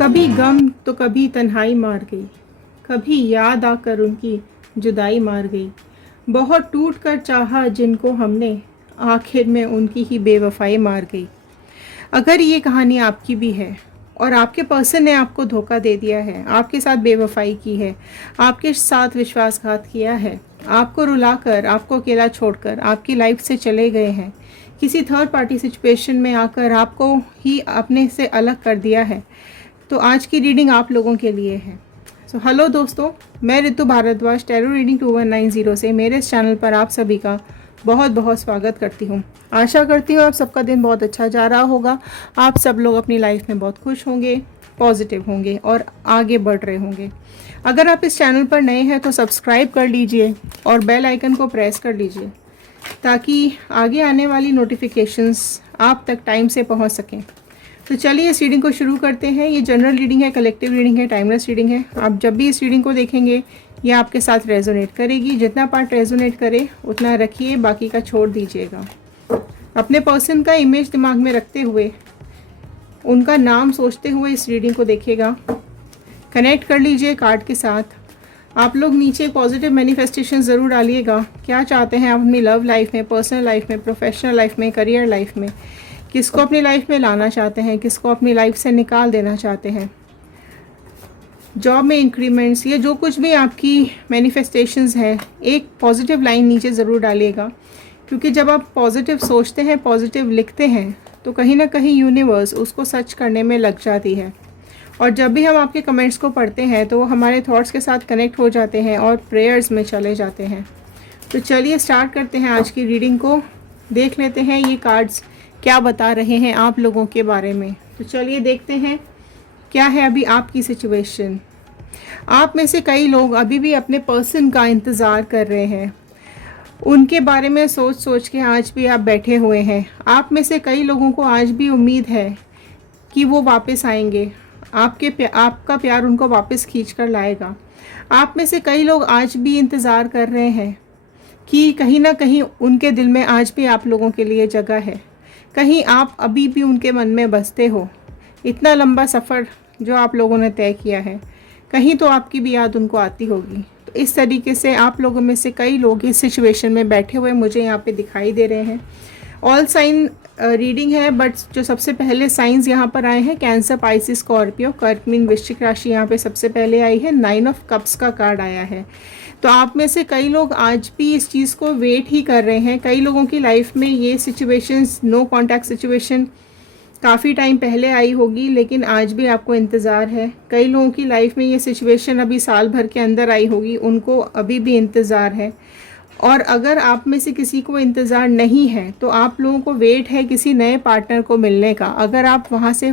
कभी गम तो कभी तन्हाई मार गई, कभी याद आकर उनकी जुदाई मार गई। बहुत टूट कर चाहा जिनको हमने, आखिर में उनकी ही बेवफाई मार गई। अगर ये कहानी आपकी भी है और आपके पर्सन ने आपको धोखा दे दिया है, आपके साथ बेवफाई की है, आपके साथ विश्वासघात किया है, आपको रुलाकर, आपको अकेला छोड़कर आपकी लाइफ से चले गए हैं, किसी थर्ड पार्टी सिचुएशन में आकर आपको ही अपने से अलग कर दिया है, तो आज की रीडिंग आप लोगों के लिए है। सो हेलो दोस्तों, मैं ऋतु भारद्वाज टैरो रीडिंग 2190 से मेरे इस चैनल पर आप सभी का बहुत बहुत स्वागत करती हूँ। आशा करती हूँ आप सबका दिन बहुत अच्छा जा रहा होगा। आप सब लोग अपनी लाइफ में बहुत खुश होंगे, पॉजिटिव होंगे और आगे बढ़ रहे होंगे। अगर आप इस चैनल पर नए हैं तो सब्सक्राइब कर लीजिए और बेल आइकन को प्रेस कर लीजिए ताकि आगे आने वाली नोटिफिकेशंस आप तक टाइम से पहुँच सकें। तो चलिए इस रीडिंग को शुरू करते हैं। ये जनरल रीडिंग है, कलेक्टिव रीडिंग है, टाइमलेस रीडिंग है। आप जब भी इस रीडिंग को देखेंगे ये आपके साथ रेजोनेट करेगी। जितना पार्ट रेजोनेट करे उतना रखिए, बाकी का छोड़ दीजिएगा। अपने पर्सन का इमेज दिमाग में रखते हुए, उनका नाम सोचते हुए इस रीडिंग को देखिएगा। कनेक्ट कर लीजिए कार्ड के साथ। आप लोग नीचे पॉजिटिव मैनिफेस्टेशन ज़रूर डालिएगा। क्या चाहते हैं आप अपनी लव लाइफ में, पर्सनल लाइफ में, प्रोफेशनल लाइफ में, करियर लाइफ में, किसको अपनी लाइफ में लाना चाहते हैं, किसको अपनी लाइफ से निकाल देना चाहते हैं, जॉब में इंक्रीमेंट्स, ये जो कुछ भी आपकी मैनिफेस्टेशंस हैं, एक पॉजिटिव लाइन नीचे ज़रूर डालिएगा। क्योंकि जब आप पॉजिटिव सोचते हैं, पॉजिटिव लिखते हैं, तो कहीं ना कहीं यूनिवर्स उसको सच करने में लग जाती है। और जब भी हम आपके कमेंट्स को पढ़ते हैं तो वो हमारे थॉट्स के साथ कनेक्ट हो जाते हैं और प्रेयर्स में चले जाते हैं। तो चलिए स्टार्ट करते हैं आज की रीडिंग को। देख लेते हैं ये कार्ड्स क्या बता रहे हैं आप लोगों के बारे में। तो चलिए देखते हैं क्या है अभी आपकी सिचुएशन। आप में से कई लोग अभी भी अपने पर्सन का इंतज़ार कर रहे हैं। उनके बारे में सोच सोच के आज भी आप बैठे हुए हैं। आप में से कई लोगों को आज भी उम्मीद है कि वो वापस आएंगे, आपका प्यार उनको वापस खींच कर लाएगा। आप में से कई लोग आज भी इंतज़ार कर रहे हैं कि कहीं ना कहीं उनके दिल में आज भी आप लोगों के लिए जगह है। कहीं आप अभी भी उनके मन में बसते हो। इतना लंबा सफ़र जो आप लोगों ने तय किया है, कहीं तो आपकी भी याद उनको आती होगी। तो इस तरीके से आप लोगों में से कई लोग इस सिचुएशन में बैठे हुए मुझे यहाँ पे दिखाई दे रहे हैं। ऑल साइन रीडिंग है, बट जो सबसे पहले साइंस यहाँ पर आए हैं, कैंसर, पाइसिस, स्कॉर्पियो, कर्क, मीन, वृश्चिक राशि यहाँ पे सबसे पहले आई है। 9 ऑफ कप्स का कार्ड आया है। तो आप में से कई लोग आज भी इस चीज़ को वेट ही कर रहे हैं। कई लोगों की लाइफ में ये सिचुएशंस, नो कांटेक्ट सिचुएशन काफ़ी टाइम पहले आई होगी, लेकिन आज भी आपको इंतज़ार है। कई लोगों की लाइफ में ये सिचुएशन अभी साल भर के अंदर आई होगी, उनको अभी भी इंतज़ार है। और अगर आप में से किसी को इंतज़ार नहीं है तो आप लोगों को वेट है किसी नए पार्टनर को मिलने का। अगर आप वहाँ से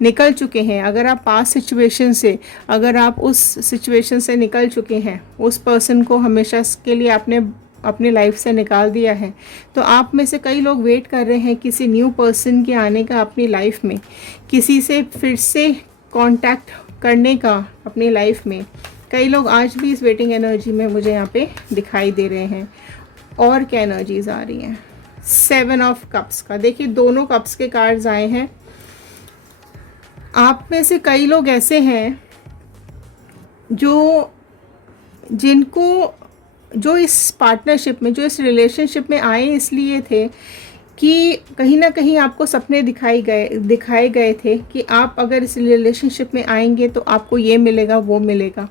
निकल चुके हैं, अगर आप पास्ट सिचुएशन से, अगर आप उस सिचुएशन से निकल चुके हैं, उस पर्सन को हमेशा के लिए आपने अपनी लाइफ से निकाल दिया है, तो आप में से कई लोग वेट कर रहे हैं किसी न्यू पर्सन के आने का अपनी लाइफ में, किसी से फिर से कांटेक्ट करने का अपनी लाइफ में। कई लोग आज भी इस वेटिंग एनर्जी में मुझे यहाँ पे दिखाई दे रहे हैं। और क्या एनर्जीज आ रही हैं? 7 ऑफ कप्स का, देखिए दोनों कप्स के कार्ड्स आए हैं। आप में से कई लोग ऐसे हैं जो इस पार्टनरशिप में, जो इस रिलेशनशिप में आए इसलिए थे कि कहीं ना कहीं आपको सपने दिखाए गए थे कि आप अगर इस रिलेशनशिप में आएंगे तो आपको ये मिलेगा, वो मिलेगा।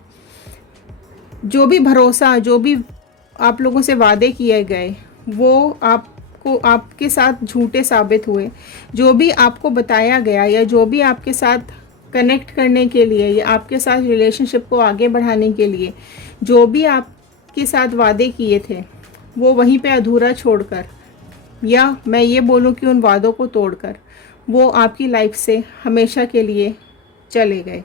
जो भी भरोसा, जो भी आप लोगों से वादे किए गए, वो आपके साथ झूठे साबित हुए। जो भी आपको बताया गया या जो भी आपके साथ कनेक्ट करने के लिए या आपके साथ रिलेशनशिप को आगे बढ़ाने के लिए जो भी आपके साथ वादे किए थे, वो वहीं पे अधूरा छोड़कर, या मैं ये बोलूँ कि उन वादों को तोड़कर, वो आपकी लाइफ से हमेशा के लिए चले गए।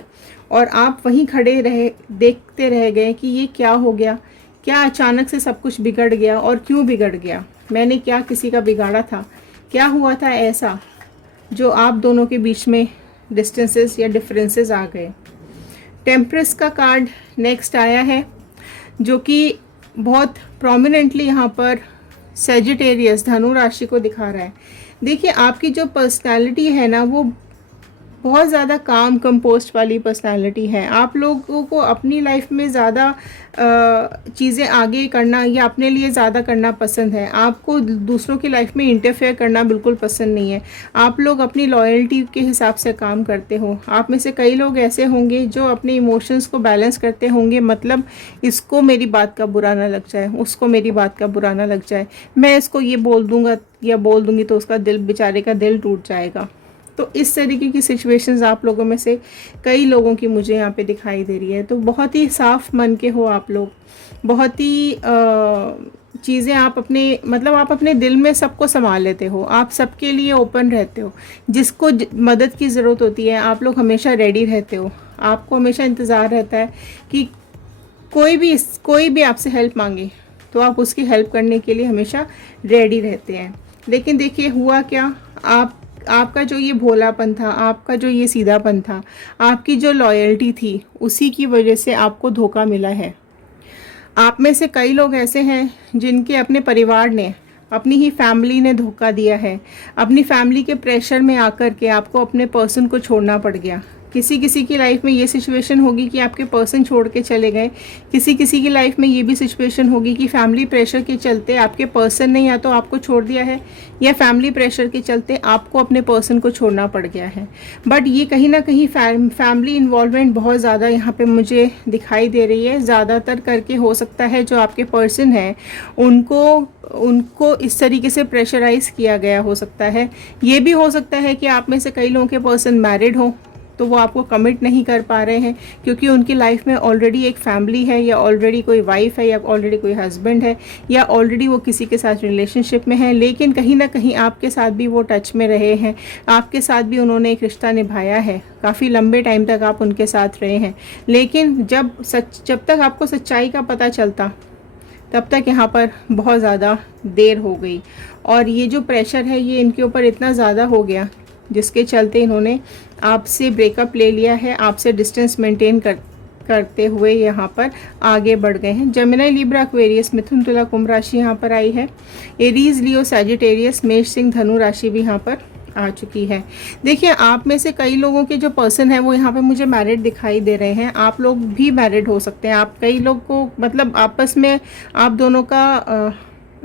और आप वहीं खड़े रहे, देखते रह गए कि ये क्या हो गया, क्या अचानक से सब कुछ बिगड़ गया और क्यों बिगड़ गया, मैंने क्या किसी का बिगाड़ा था, क्या हुआ था ऐसा जो आप दोनों के बीच में डिस्टेंसेस या डिफरेंसेस आ गए। टेम्परेस का कार्ड नेक्स्ट आया है, जो कि बहुत प्रोमिनेंटली यहाँ पर सेजिटेरियस, धनु राशि को दिखा रहा है। देखिए आपकी जो पर्सनालिटी है ना, वो बहुत ज़्यादा काम कंपोस्ट वाली पर्सनालिटी है। आप लोगों को अपनी लाइफ में ज़्यादा चीज़ें आगे करना या अपने लिए ज़्यादा करना पसंद है। आपको दूसरों की लाइफ में इंटरफेयर करना बिल्कुल पसंद नहीं है। आप लोग अपनी लॉयल्टी के हिसाब से काम करते हो। आप में से कई लोग ऐसे होंगे जो अपने इमोशंस को बैलेंस करते होंगे, मतलब इसको मेरी बात का बुरा ना लग जाए, उसको मेरी बात का बुरा ना लग जाए, मैं इसको ये बोल दूँगा या बोल दूँगी तो उसका दिल, बेचारे का दिल टूट जाएगा। तो इस तरीके की सिचुएशंस आप लोगों में से कई लोगों की मुझे यहाँ पे दिखाई दे रही है। तो बहुत ही साफ मन के हो आप लोग, बहुत ही चीज़ें आप अपने, मतलब आप अपने दिल में सबको संभाल लेते हो, आप सबके लिए ओपन रहते हो। जिसको मदद की ज़रूरत होती है आप लोग हमेशा रेडी रहते हो। आपको हमेशा इंतज़ार रहता है कि कोई भी आपसे हेल्प मांगे तो आप उसकी हेल्प करने के लिए हमेशा रेडी रहते हैं। लेकिन देखिए हुआ क्या, आपका जो ये भोलापन था, आपका जो ये सीधापन था, आपकी जो लॉयल्टी थी, उसी की वजह से आपको धोखा मिला है। आप में से कई लोग ऐसे हैं जिनके अपने परिवार ने, अपनी ही फैमिली ने धोखा दिया है। अपनी फैमिली के प्रेशर में आकर के आपको अपने पर्सन को छोड़ना पड़ गया। किसी किसी की लाइफ में ये सिचुएशन होगी कि आपके पर्सन छोड़ के चले गए। किसी किसी की लाइफ में ये भी सिचुएशन होगी कि फैमिली प्रेशर के चलते आपके पर्सन ने या तो आपको छोड़ दिया है या फैमिली प्रेशर के चलते आपको अपने पर्सन को छोड़ना पड़ गया है। बट ये कहीं ना कहीं फैमिली इन्वॉल्वमेंट बहुत ज़्यादा यहाँ पे मुझे दिखाई दे रही है। ज़्यादातर करके हो सकता है जो आपके पर्सन हैं उनको इस तरीके से प्रेशराइज किया गया हो सकता है। ये भी हो सकता है कि आप में से कई लोगों के पर्सन मैरिड हो तो वो आपको कमिट नहीं कर पा रहे हैं क्योंकि उनकी लाइफ में ऑलरेडी एक फैमिली है, या ऑलरेडी कोई वाइफ है, या ऑलरेडी कोई हस्बैंड है, या ऑलरेडी वो किसी के साथ रिलेशनशिप में है। लेकिन कहीं ना कहीं आपके साथ भी वो टच में रहे हैं, आपके साथ भी उन्होंने एक रिश्ता निभाया है, काफ़ी लंबे टाइम तक आप उनके साथ रहे हैं। लेकिन जब तक आपको सच्चाई का पता चलता तब तक यहाँ पर बहुत ज़्यादा देर हो गई। और ये जो प्रेशर है ये इनके ऊपर इतना ज़्यादा हो गया जिसके चलते इन्होंने आपसे ब्रेकअप ले लिया है, आपसे डिस्टेंस मेंटेन करते हुए यहाँ पर आगे बढ़ गए हैं। जेमिनी, लिब्रा, एक्वेरियस, मिथुन, तुला, कुंभ राशि यहाँ पर आई है। एरीज, लियो, सैजिटेरियस, मेष, सिंह, धनु राशि भी यहाँ पर आ चुकी है। देखिए आप में से कई लोगों के जो पर्सन है वो यहाँ पे मुझे मैरिड दिखाई दे रहे हैं। आप लोग भी मैरिड हो सकते हैं। आप कई लोग को, मतलब आपस में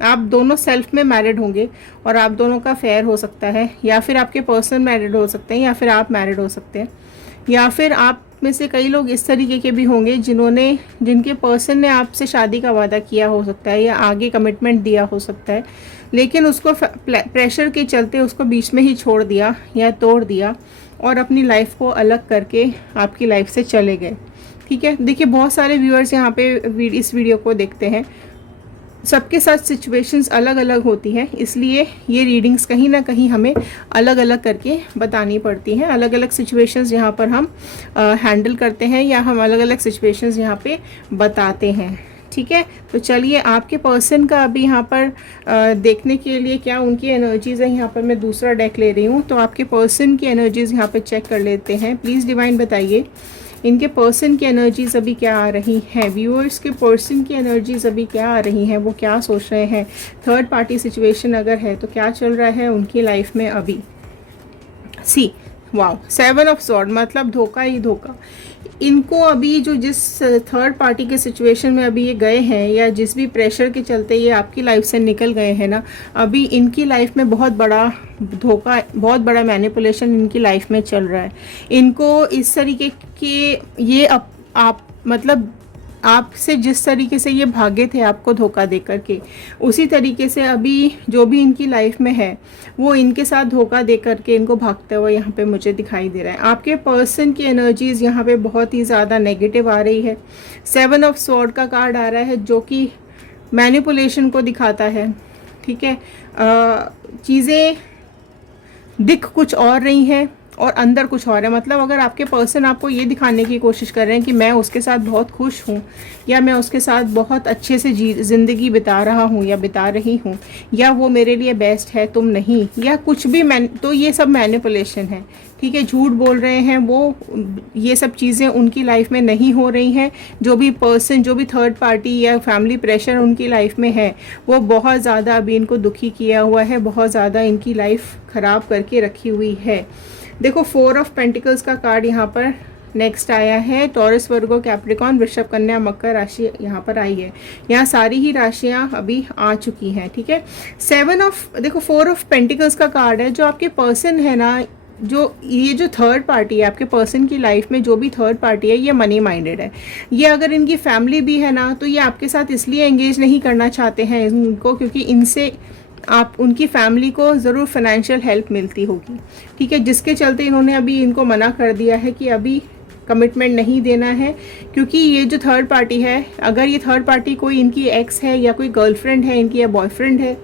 आप दोनों सेल्फ में मैरिड होंगे और आप दोनों का फेयर हो सकता है, या फिर आपके पर्सन मैरिड हो सकते हैं, या फिर आप मैरिड हो सकते हैं, या फिर आप में से कई लोग इस तरीके के भी होंगे जिनके पर्सन ने आपसे शादी का वादा किया हो सकता है या आगे कमिटमेंट दिया हो सकता है, लेकिन उसको प्रेशर के चलते उसको बीच में ही छोड़ दिया या तोड़ दिया और अपनी लाइफ को अलग करके आपकी लाइफ से चले गए। ठीक है, देखिए बहुत सारे व्यूअर्स यहाँ पे इस वीडियो को देखते हैं, सबके साथ सिचुएशंस अलग अलग होती हैं, इसलिए ये रीडिंग्स कहीं ना कहीं हमें अलग अलग करके बतानी पड़ती हैं। अलग अलग सिचुएशंस यहाँ पर हम हैंडल करते हैं या हम अलग अलग सिचुएशंस यहाँ पे बताते हैं। ठीक है, तो चलिए आपके पर्सन का अभी यहाँ पर देखने के लिए क्या उनकी एनर्जीज़ है, यहाँ पर मैं दूसरा डेक ले रही हूँ। तो आपके पर्सन की एनर्जीज़ यहाँ पर चेक कर लेते हैं। प्लीज़ डिवाइन बताइए इनके पर्सन की एनर्जीज अभी क्या आ रही हैं, व्यूअर्स के पर्सन की एनर्जीज अभी क्या आ रही हैं, वो क्या सोच रहे हैं, थर्ड पार्टी सिचुएशन अगर है तो क्या चल रहा है उनकी लाइफ में अभी। सी वाओ, 7 ऑफ स्वॉर्ड, मतलब धोखा ही धोखा। इनको अभी जो जिस थर्ड पार्टी के सिचुएशन में अभी ये गए हैं या जिस भी प्रेशर के चलते ये आपकी लाइफ से निकल गए हैं ना, अभी इनकी लाइफ में बहुत बड़ा धोखा, बहुत बड़ा मैनिपुलेशन इनकी लाइफ में चल रहा है। इनको इस तरीके के ये आप मतलब आपसे जिस तरीके से ये भागे थे आपको धोखा दे करके, उसी तरीके से अभी जो भी इनकी लाइफ में है वो इनके साथ धोखा दे करके इनको भागते हुए यहाँ पे मुझे दिखाई दे रहा है। आपके पर्सन की एनर्जीज़ यहाँ पे बहुत ही ज़्यादा नेगेटिव आ रही है। 7 ऑफ स्वॉर्ड का कार्ड आ रहा है जो कि मैनिपुलेशन को दिखाता है। ठीक है, चीज़ें दिख कुछ और रही हैं और अंदर कुछ और है। मतलब अगर आपके पर्सन आपको ये दिखाने की कोशिश कर रहे हैं कि मैं उसके साथ बहुत खुश हूँ या मैं उसके साथ बहुत अच्छे से ज़िंदगी बिता रहा हूँ या बिता रही हूँ या वो मेरे लिए बेस्ट है तुम नहीं, या कुछ भी तो ये सब मैनिपुलेशन है। ठीक है, झूठ बोल रहे हैं वो, ये सब चीज़ें उनकी लाइफ में नहीं हो रही हैं। जो भी पर्सन, जो भी थर्ड पार्टी या फैमिली प्रेशर उनकी लाइफ में है वो बहुत ज़्यादा अभी इनको दुखी किया हुआ है, बहुत ज़्यादा इनकी लाइफ ख़राब करके रखी हुई है। देखो 4 ऑफ पेंटिकल्स का कार्ड यहाँ पर नेक्स्ट आया है। टॉरस, वर्गो, कैप्रिकॉर्न, वृषभ, कन्या, मकर राशि यहाँ पर आई है। यहाँ सारी ही राशियाँ अभी आ चुकी हैं, ठीक है। 7 ऑफ, देखो 4 ऑफ पेंटिकल्स का कार्ड है। जो आपके पर्सन है ना, जो ये जो थर्ड पार्टी है आपके पर्सन की लाइफ में, जो भी थर्ड पार्टी है ये मनी माइंडेड है। ये अगर इनकी फैमिली भी है ना, तो ये आपके साथ इसलिए एंगेज नहीं करना चाहते हैं इनको, क्योंकि इनसे आप उनकी फैमिली को ज़रूर फाइनेंशियल हेल्प मिलती होगी, ठीक है, जिसके चलते इन्होंने अभी इनको मना कर दिया है कि अभी कमिटमेंट नहीं देना है। क्योंकि ये जो थर्ड पार्टी है, अगर ये थर्ड पार्टी कोई इनकी एक्स है या कोई गर्लफ्रेंड है इनकी, या बॉयफ्रेंड है,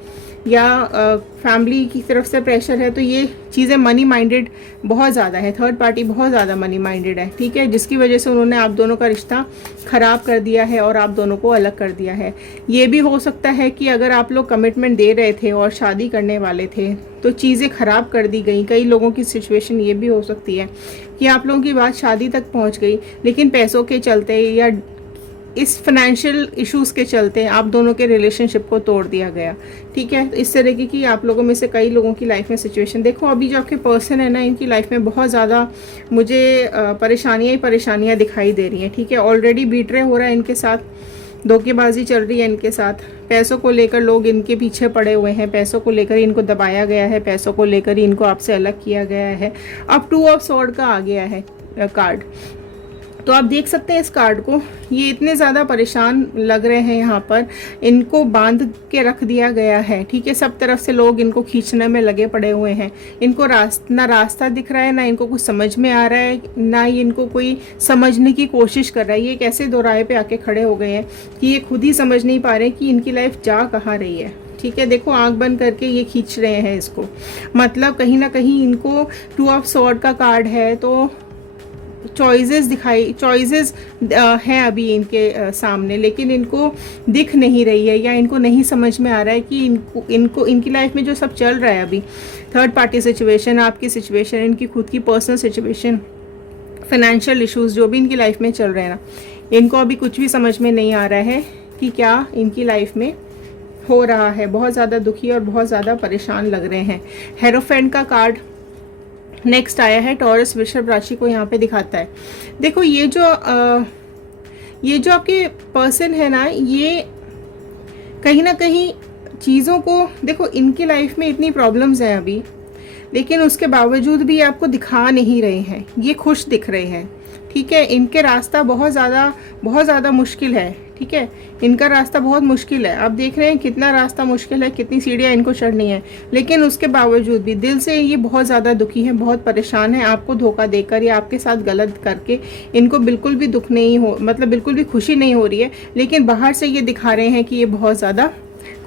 या फैमिली की तरफ से प्रेशर है, तो ये चीज़ें मनी माइंडेड बहुत ज़्यादा है। थर्ड पार्टी बहुत ज़्यादा मनी माइंडेड है, ठीक है, जिसकी वजह से उन्होंने आप दोनों का रिश्ता ख़राब कर दिया है और आप दोनों को अलग कर दिया है। ये भी हो सकता है कि अगर आप लोग कमिटमेंट दे रहे थे और शादी करने वाले थे तो चीज़ें ख़राब कर दी गई। कई लोगों की सिचुएशन ये भी हो सकती है कि आप लोगों की बात शादी तक पहुँच गई, लेकिन पैसों के चलते या इस फाइनेंशियल इश्यूज़ के चलते आप दोनों के रिलेशनशिप को तोड़ दिया गया, ठीक है। तो इस तरीके की आप लोगों में से कई लोगों की लाइफ में सिचुएशन देखो। अभी जो आपके पर्सन है ना, इनकी लाइफ में बहुत ज़्यादा मुझे परेशानियाँ ही परेशानियाँ दिखाई दे रही हैं, ठीक है। ऑलरेडी बीट्रे हो रहा है इनके साथ, धोखेबाजी चल रही है इनके साथ। पैसों को लेकर लोग इनके पीछे पड़े हुए हैं, पैसों को लेकर इनको दबाया गया है, पैसों को लेकर इनको आपसे अलग किया गया है। अब 2 ऑफ स्वॉर्ड का आ गया है कार्ड, तो आप देख सकते हैं इस कार्ड को, ये इतने ज़्यादा परेशान लग रहे हैं। यहाँ पर इनको बांध के रख दिया गया है, ठीक है। सब तरफ से लोग इनको खींचने में लगे पड़े हुए हैं। इनको ना रास्ता दिख रहा है, ना इनको कुछ समझ में आ रहा है, ना ही इनको कोई समझने की कोशिश कर रहा है। ये एक ऐसे दोराहे पे आके खड़े हो गए हैं कि ये खुद ही समझ नहीं पा रहे कि इनकी लाइफ जा कहाँ रही है, ठीक है। देखो आंख बंद करके ये खींच रहे हैं इसको, मतलब कहीं ना कहीं इनको 2 ऑफ स्वॉर्ड का कार्ड है, तो चॉइसेस हैं अभी इनके सामने, लेकिन इनको दिख नहीं रही है या इनको नहीं समझ में आ रहा है कि इनको इनकी लाइफ में जो सब चल रहा है अभी, थर्ड पार्टी सिचुएशन, आपकी सिचुएशन, इनकी खुद की पर्सनल सिचुएशन, फाइनेंशियल इश्यूज जो भी इनकी लाइफ में चल रहे हैं ना, इनको अभी कुछ भी समझ में नहीं आ रहा है कि क्या इनकी लाइफ में हो रहा है। बहुत ज़्यादा दुखी और बहुत ज़्यादा परेशान लग रहे हैं। हेरोफेंट का कार्ड नेक्स्ट आया है। टॉरस, वृषभ राशि को यहाँ पे दिखाता है। देखो ये जो आपके पर्सन है ना, ये कहीं ना कहीं चीज़ों को, देखो इनकी लाइफ में इतनी प्रॉब्लम्स हैं अभी, लेकिन उसके बावजूद भी आपको दिखा नहीं रहे हैं, ये खुश दिख रहे हैं, ठीक है। इनके रास्ता बहुत ज़्यादा मुश्किल है, ठीक है। इनका रास्ता बहुत मुश्किल है। आप देख रहे हैं कितना रास्ता मुश्किल है, कितनी सीढ़ियाँ इनको चढ़नी है, लेकिन उसके बावजूद भी दिल से ये बहुत ज़्यादा दुखी है, बहुत परेशान है। आपको धोखा देकर या आपके साथ गलत करके इनको बिल्कुल भी दुख नहीं हो, मतलब बिल्कुल भी खुशी नहीं हो रही है, लेकिन बाहर से ये दिखा रहे हैं कि ये बहुत ज़्यादा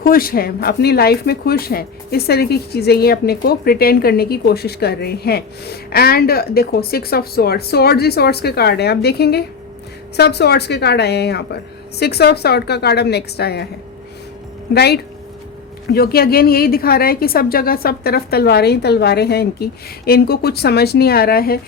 खुश हैं, अपनी लाइफ में खुश हैं। इस तरीके की चीज़ें ये अपने को प्रिटेंड करने की कोशिश कर रहे हैं। एंड देखो 6 ऑफ स्वॉर्ड्स ही स्वॉर्ड्स के कार्ड है, आप देखेंगे सब स्वॉर्ड्स के कार्ड आए हैं यहाँ पर। 6 ऑफ स्वॉर्ड का कार्ड अब नेक्स्ट आया है, राइट, जो कि अगेन यही दिखा रहा है कि सब जगह सब तरफ तलवारें ही तलवारें हैं इनकी। इनको कुछ समझ नहीं आ रहा है।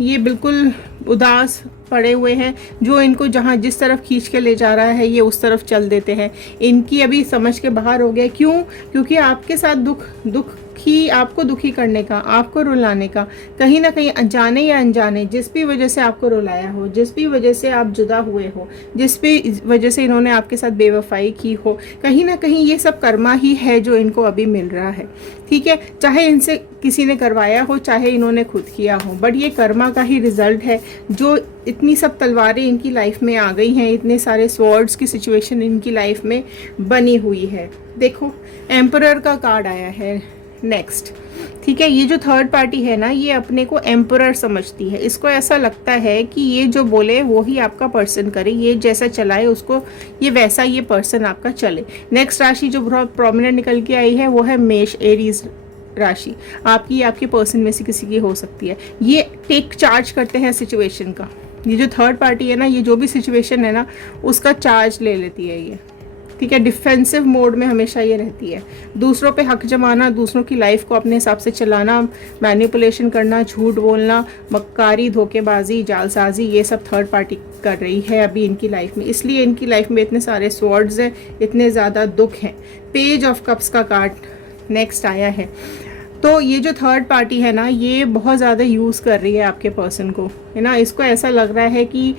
ये बिल्कुल उदास पड़े हुए हैं, जो इनको जहाँ जिस तरफ खींच के ले जा रहा है ये उस तरफ चल देते हैं। इनकी अभी समझ के बाहर हो गया। क्यों? क्योंकि आपके साथ दुख ही आपको दुखी करने का, आपको रुलाने का, कहीं ना कहीं अनजाने या अनजाने जिस भी वजह से आपको रुलाया हो, जिस भी वजह से आप जुदा हुए हो, जिस भी वजह से इन्होंने आपके साथ बेवफाई की हो, कहीं ना कहीं ये सब कर्मा ही है जो इनको अभी मिल रहा है, ठीक है। चाहे इनसे किसी ने करवाया हो, चाहे इन्होंने खुद किया हो, बट ये कर्मा का ही रिजल्ट है। जो इतनी सब तलवारें इनकी लाइफ में आ गई हैं, इतने सारे स्वॉर्ड्स की सिचुएशन इनकी लाइफ में बनी हुई है। देखो एम्परर का कार्ड आया है नेक्स्ट, ठीक है। ये जो थर्ड पार्टी है ना, ये अपने को एम्परर समझती है। इसको ऐसा लगता है कि ये जो बोले वो ही आपका पर्सन करे, ये जैसा चलाए उसको, ये वैसा ये पर्सन आपका चले। नेक्स्ट राशि जो बहुत प्रोमिनेंट निकल के आई है वो है मेष, एरीज राशि। आपके पर्सन में से किसी की हो सकती है। ये टेक चार्ज करते हैं सिचुएशन का। ये जो थर्ड पार्टी है ना, ये जो भी सिचुएशन है ना उसका चार्ज ले लेती है ये, ठीक है। डिफेंसिव मोड में हमेशा ये रहती है। दूसरों पे हक जमाना, दूसरों की लाइफ को अपने हिसाब से चलाना, मैनिपुलेशन करना, झूठ बोलना, मक्कारी, धोखेबाजी, जालसाजी, ये सब थर्ड पार्टी कर रही है अभी इनकी लाइफ में। इसलिए इनकी लाइफ में इतने सारे स्वॉर्ड्स हैं, इतने ज़्यादा दुख हैं। पेज ऑफ कप्स का कार्ड नेक्स्ट आया है। तो ये जो थर्ड पार्टी है ना, ये बहुत ज़्यादा यूज़ कर रही है आपके पर्सन को, है ना। इसको ऐसा लग रहा है कि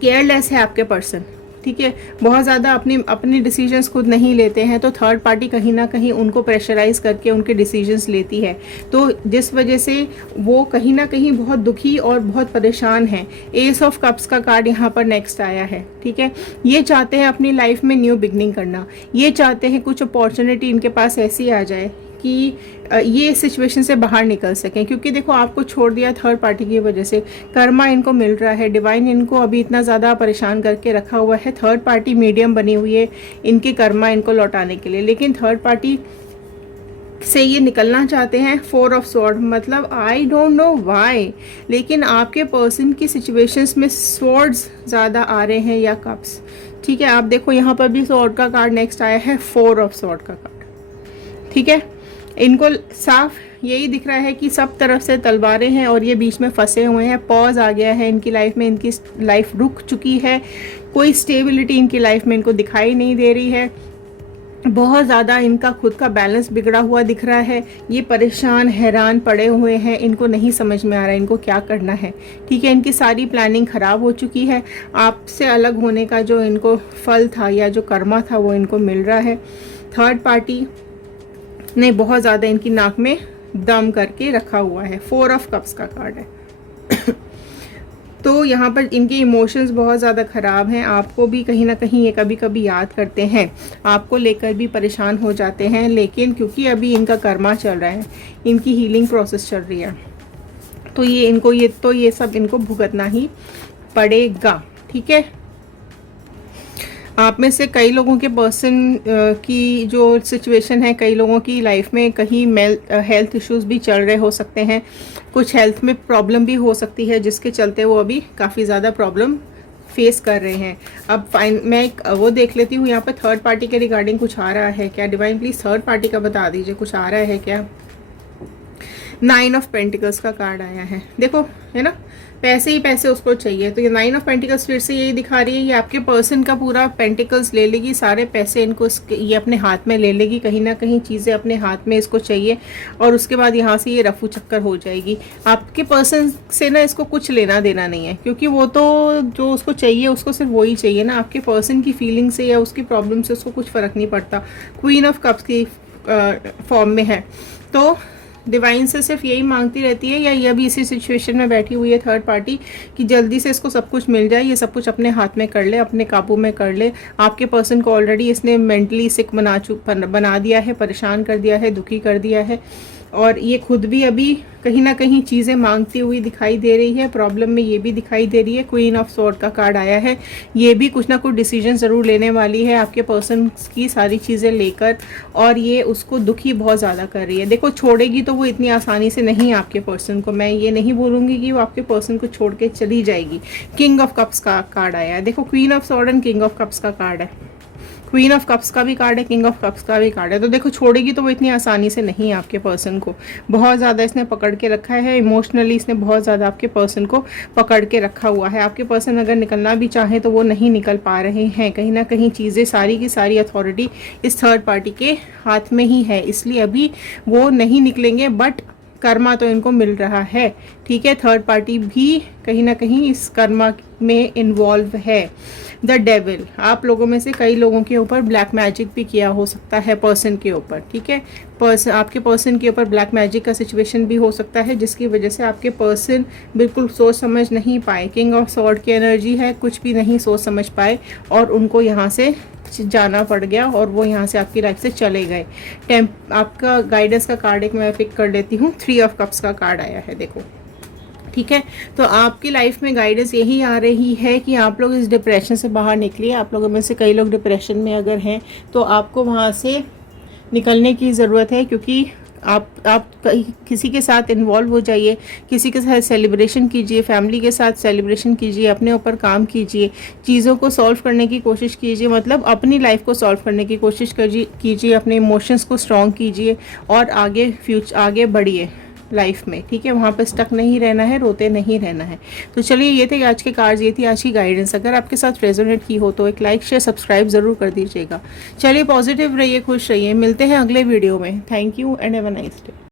केयरलेस है आपके पर्सन, ठीक है। बहुत ज़्यादा अपने डिसीजंस खुद नहीं लेते हैं, तो थर्ड पार्टी कहीं ना कहीं उनको प्रेशराइज करके उनके डिसीजंस लेती है, तो जिस वजह से वो कहीं ना कहीं बहुत दुखी और बहुत परेशान है। एस ऑफ कप्स का कार्ड यहाँ पर नेक्स्ट आया है, ठीक है। ये चाहते हैं अपनी लाइफ में न्यू बिगनिंग करना, ये चाहते हैं कुछ अपॉर्चुनिटी इनके पास ऐसी आ जाए कि ये सिचुएशन से बाहर निकल सकें, क्योंकि देखो आपको छोड़ दिया थर्ड पार्टी की वजह से, कर्मा इनको मिल रहा है, डिवाइन इनको अभी इतना ज़्यादा परेशान करके रखा हुआ है, थर्ड पार्टी मीडियम बनी हुई है इनके कर्मा इनको लौटाने के लिए, लेकिन थर्ड पार्टी से ये निकलना चाहते हैं। 4 ऑफ स्वॉर्ड, मतलब आई डोंट नो व्हाई, लेकिन आपके पर्सन की सिचुएशंस में स्वॉर्ड्स ज़्यादा आ रहे हैं या कप्स, ठीक है। आप देखो यहाँ पर भी स्वॉर्ड का कार्ड नेक्स्ट आया है, 4 ऑफ स्वॉर्ड का कार्ड, ठीक है। इनको साफ यही दिख रहा है कि सब तरफ से तलवारें हैं और ये बीच में फंसे हुए हैं, पॉज आ गया है इनकी लाइफ में, इनकी लाइफ रुक चुकी है, कोई स्टेबिलिटी इनकी लाइफ में इनको दिखाई नहीं दे रही है, बहुत ज़्यादा इनका खुद का बैलेंस बिगड़ा हुआ दिख रहा है, ये परेशान हैरान पड़े हुए हैं, इनको नहीं समझ में आ रहा है इनको क्या करना है, ठीक है। इनकी सारी प्लानिंग ख़राब हो चुकी है, आपसे अलग होने का जो इनको फल था या जो कर्मा था वो इनको मिल रहा है। थर्ड पार्टी ने बहुत ज़्यादा इनकी नाक में दम करके रखा हुआ है, 4 ऑफ कप्स का कार्ड है। तो यहाँ पर इनके इमोशंस बहुत ज़्यादा ख़राब हैं, आपको भी कहीं ना कहीं ये कभी कभी याद करते हैं, आपको लेकर भी परेशान हो जाते हैं, लेकिन क्योंकि अभी इनका कर्मा चल रहा है, इनकी हीलिंग प्रोसेस चल रही है, तो ये सब इनको भुगतना ही पड़ेगा, ठीक है। आप में से कई लोगों के पर्सन की जो सिचुएशन है, कई लोगों की लाइफ में कहीं हेल्थ इश्यूज भी चल रहे हो सकते हैं, कुछ हेल्थ में प्रॉब्लम भी हो सकती है जिसके चलते वो अभी काफ़ी ज़्यादा प्रॉब्लम फेस कर रहे हैं। अब मैं वो देख लेती हूँ यहाँ पर थर्ड पार्टी के रिगार्डिंग कुछ आ रहा है क्या, डिवाइन प्लीज़ थर्ड पार्टी का बता दीजिए, कुछ आ रहा है क्या। 9 ऑफ पेंटिकल्स का कार्ड आया है, देखो है ना, पैसे ही पैसे उसको चाहिए, तो ये 9 ऑफ पेंटिकल्स फिर से यही दिखा रही है, ये आपके पर्सन का पूरा पेंटिकल्स ले लेगी, सारे पैसे इनको ये अपने हाथ में ले लेगी, कहीं ना कहीं चीज़ें अपने हाथ में इसको चाहिए, और उसके बाद यहाँ से ये रफू चक्कर हो जाएगी। आपके पर्सन से ना इसको कुछ लेना देना नहीं है, क्योंकि वो तो जो उसको चाहिए उसको सिर्फ वही चाहिए ना, आपके पर्सन की फीलिंग से या उसकी प्रॉब्लम से उसको कुछ फ़र्क नहीं पड़ता। क्वीन ऑफ कप्स की फॉर्म में है, तो डिवाइन से सिर्फ यही मांगती रहती है, या ये भी इसी सिचुएशन में बैठी हुई है थर्ड पार्टी कि जल्दी से इसको सब कुछ मिल जाए, ये सब कुछ अपने हाथ में कर ले, अपने काबू में कर ले। आपके पर्सन को ऑलरेडी इसने मेंटली सिक बना दिया है, परेशान कर दिया है, दुखी कर दिया है, और ये खुद भी अभी कहीं ना कहीं चीज़ें मांगती हुई दिखाई दे रही है, प्रॉब्लम में ये भी दिखाई दे रही है। क्वीन ऑफ स्वॉर्ड का कार्ड आया है, ये भी कुछ ना कुछ डिसीजन ज़रूर लेने वाली है आपके पर्सन की सारी चीज़ें लेकर, और ये उसको दुखी बहुत ज़्यादा कर रही है। देखो छोड़ेगी तो वो इतनी आसानी से नहीं, आपके पर्सन को मैं ये नहीं बोलूँगी कि वो आपके पर्सन को छोड़ के चली जाएगी। किंग ऑफ कप्स का कार्ड आया है, देखो queen of sword and king of cups का कार्ड है, क्वीन ऑफ कप्स का भी कार्ड है, किंग ऑफ कप्स का भी कार्ड है, तो देखो छोड़ेगी तो वो इतनी आसानी से नहीं, आपके पर्सन को बहुत ज़्यादा इसने पकड़ के रखा है, इमोशनली इसने बहुत ज़्यादा आपके पर्सन को पकड़ के रखा हुआ है। आपके पर्सन अगर निकलना भी चाहे तो वो नहीं निकल पा रहे हैं, कहीं ना कहीं चीज़ें सारी की सारी अथॉरिटी इस थर्ड पार्टी के हाथ में ही है, इसलिए अभी वो नहीं निकलेंगे, बट कर्मा तो इनको मिल रहा है, ठीक है। थर्ड पार्टी भी कहीं ना कहीं इस कर्मा में इन्वॉल्व है। द डेविल, आप लोगों में से कई लोगों के ऊपर ब्लैक मैजिक भी किया हो सकता है पर्सन के ऊपर, ठीक है। आपके पर्सन के ऊपर ब्लैक मैजिक का सिचुएशन भी हो सकता है, जिसकी वजह से आपके पर्सन बिल्कुल सोच समझ नहीं पाए, किंग ऑफ स्वॉर्ड की एनर्जी है, कुछ भी नहीं सोच समझ पाए और उनको यहाँ से जाना पड़ गया और वो यहाँ से आपकी लाइफ से चले गए। आपका गाइडेंस का कार्ड एक मैं पिक कर लेती हूँ, 3 ऑफ कप्स का कार्ड आया है, देखो, ठीक है। तो आपकी लाइफ में गाइडेंस यही आ रही है कि आप लोग इस डिप्रेशन से बाहर निकलिए। आप लोगों में से कई लोग डिप्रेशन में अगर हैं तो आपको वहाँ से निकलने की ज़रूरत है, क्योंकि आप किसी के साथ इन्वॉल्व हो जाइए, किसी के साथ सेलिब्रेशन कीजिए, फैमिली के साथ सेलिब्रेशन कीजिए, अपने ऊपर काम कीजिए, चीज़ों को सॉल्व करने की कोशिश कीजिए, मतलब अपनी लाइफ को सॉल्व करने की कोशिश कीजिए, अपने इमोशंस को स्ट्रॉन्ग कीजिए और आगे बढ़िए। लाइफ में, ठीक है। वहाँ पे स्टक नहीं रहना है, रोते नहीं रहना है। तो चलिए, ये थे आज के कार्ड्स, ये थी आज की गाइडेंस। अगर आपके साथ रेजोनेट की हो तो एक लाइक शेयर सब्सक्राइब ज़रूर कर दीजिएगा। चलिए, पॉजिटिव रहिए, खुश रहिए, मिलते हैं अगले वीडियो में। Thank you and have a nice day.